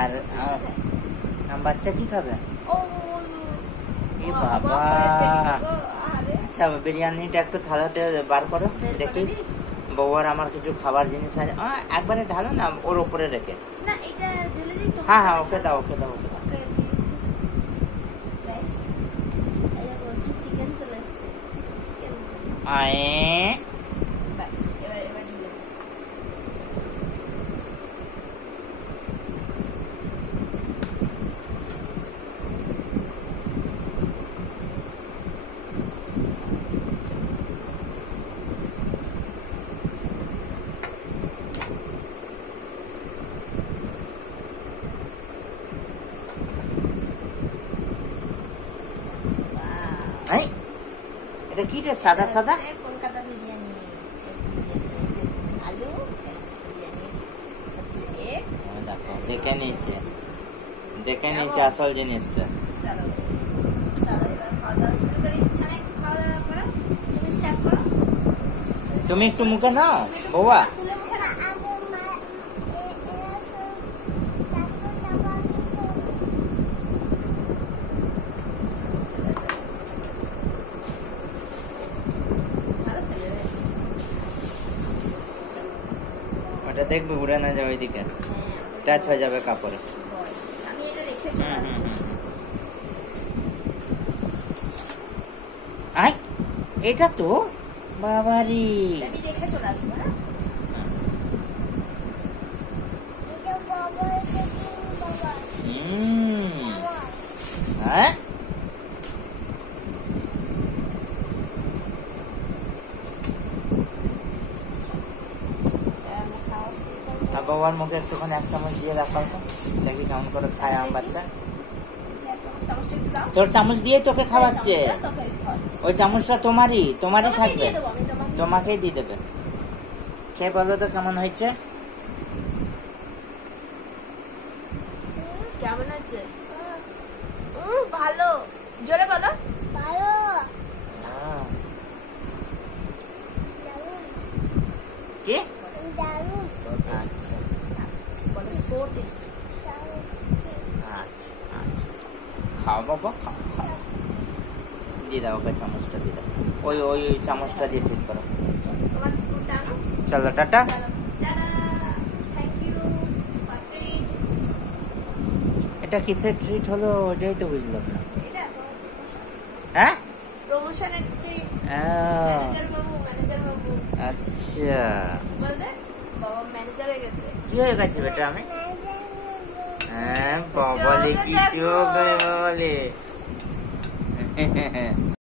আর বাচ্চা কি খাবে? বাবা, আচ্ছা বিরিয়ানিটা একটু থালাতে বার করো দেখি। বউয়ার আমার কিছু খাবার জিনিস আছে, একবারে ঢালো না ওর উপরে রেখে। হ্যাঁ হ্যাঁ, ওকে দাও ওকে দাও ওকে দাও। এটা কি রে, সাদা সাদা? কলকাতা বিরিয়ানি, আলু দেখো, দেখে নিয়েছে আসল জিনিসটা। তুমি একটু মুখে নাও বৌয়া। ওটা দেখবে উড়ে না যায় ওইদিকে, টাচ হয়ে যাবে কাপড়ে। এটা তো বাবারি, আমি রেখে চলে আসবো। হ্যাঁ বাবার মুখে একটুখানি 1 চামচ দিয়ে রাখাও তো, দেখি কেমন করে খায় আমার বাচ্চা। তোর চামচ দিয়ে তোকে খাওয়াচ্ছে, ওই চামচটা তোমারই থাকবে, তোমাকেই দিয়ে দেবে। খেয়ে বলো তো কেমন হয়েছে? কেমন আছে? ভালো, জোরে বলো। ভালো। কি? আচ্ছা আচ্ছা, খাও বাবা, খাও। দিয়ে দাও ওকে চামচটা, দিয়ে দাও। ওই চামচটা দিয়ে ঠিক করো। চলো টাটা। এটা কিসের ট্রিট হলো ওটাই তো বুঝলাম না। হ্যাঁ, প্রমোশনের ক্লিপ। ম্যানেজার বাবু। আচ্ছা, বাবা ম্যানেজার হয়ে গেছে। কি হয়ে গেছে বেটা? আমি বলে কি চোখ বলে